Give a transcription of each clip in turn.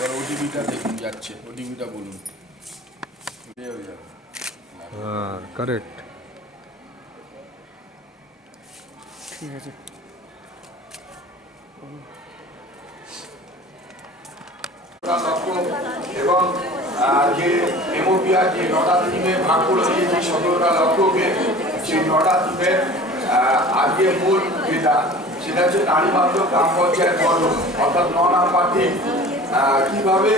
এবার ওটিপিটা দেখুন যাচ্ছে। ওটিপিটা বলুন। হয়ে কারেক্ট ঠিক আছে। এবং যে এমওপিআর যে নটা টিমে ভাগ করে দিয়েছে সতেরোটা লক্ষ্যকে সেই নটা টিমের আহ, আজকে মূল যেটা সেটা হচ্ছে নারী বান্ধব গ্রাম পঞ্চায়েত অর্থাৎ ন নাম্বার টিম কীভাবে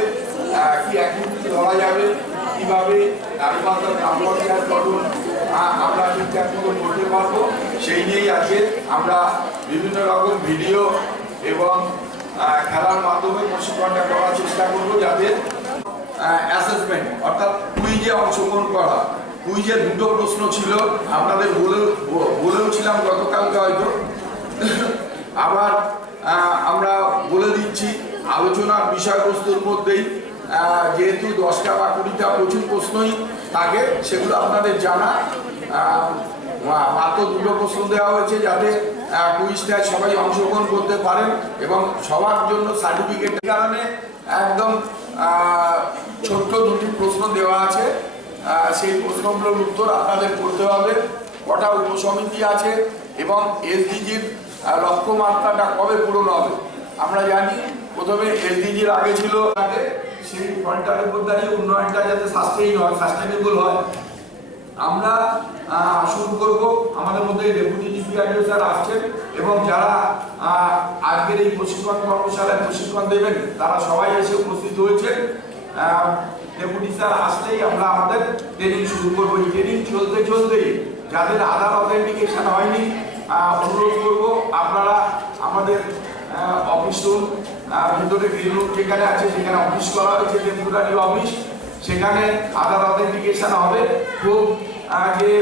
কি অ্যাক্টিভিটি ধরা যাবে, কীভাবে আমরা মতো করতে পারব, সেই নিয়েই আজকে আমরা বিভিন্ন রকম ভিডিও এবং খেলার মাধ্যমে প্রশিক্ষণটা করার চেষ্টা করব যাতে অ্যাসেসমেন্ট অর্থাৎ কুইজে অংশগ্রহণ করা কুইজে দুটো প্রশ্ন ছিল, আপনাদের বলে বলেও ছিলাম গতকালকে হয়তো। আবার আমরা আলোচনার বিষয়বস্তুর মধ্যেই যেহেতু দশটা বা কুড়িটা প্রচুর প্রশ্নই থাকে, সেগুলো আপনাদের জানা। মাত্র দুটো প্রশ্ন দেওয়া হয়েছে যাতে কুইজটায় সবাই অংশগ্রহণ করতে পারেন এবং সবার জন্য সার্টিফিকেটের কারণে একদম ছোট্ট দুটি প্রশ্ন দেওয়া আছে। সেই প্রশ্নগুলোর উত্তর আপনাদের করতে হবে। কটা উপসমিতি আছে এবং এসডিজির লক্ষ্যমাত্রাটা কবে পূরণ হবে? আমরা জানি, প্রথমে এসডিজির আগে ছিল আগে, সেই ফলটার উপর উন্নয়নটা যাতে সাস্টেইন হয় সাস্টেনেবল হয়। আমরা শুরু করব আমাদের মধ্যে ডেপুটি ডিপিআরডিও স্যার আসছেন এবং যারা আজকের এই প্রশিক্ষণ কর্মশালায় প্রশিক্ষণ দেবেন, তারা সবাই এসে উপস্থিত হয়েছেন। ডেপুটি স্যার আসলেই আমরা আমাদের ট্রেনিং শুরু করব। ট্রেনিং চলতে চলতেই যাদের আধার অথেন্টিকেশন হয়নি অনুরোধ করব অফিস ভিতরে গ্রিন যেখানে আছে, সেখানে অফিস করা হয়েছে টেম্পোরারি অফিস সেখানে আধার অথেন্টিকেশন হবে। খুব যে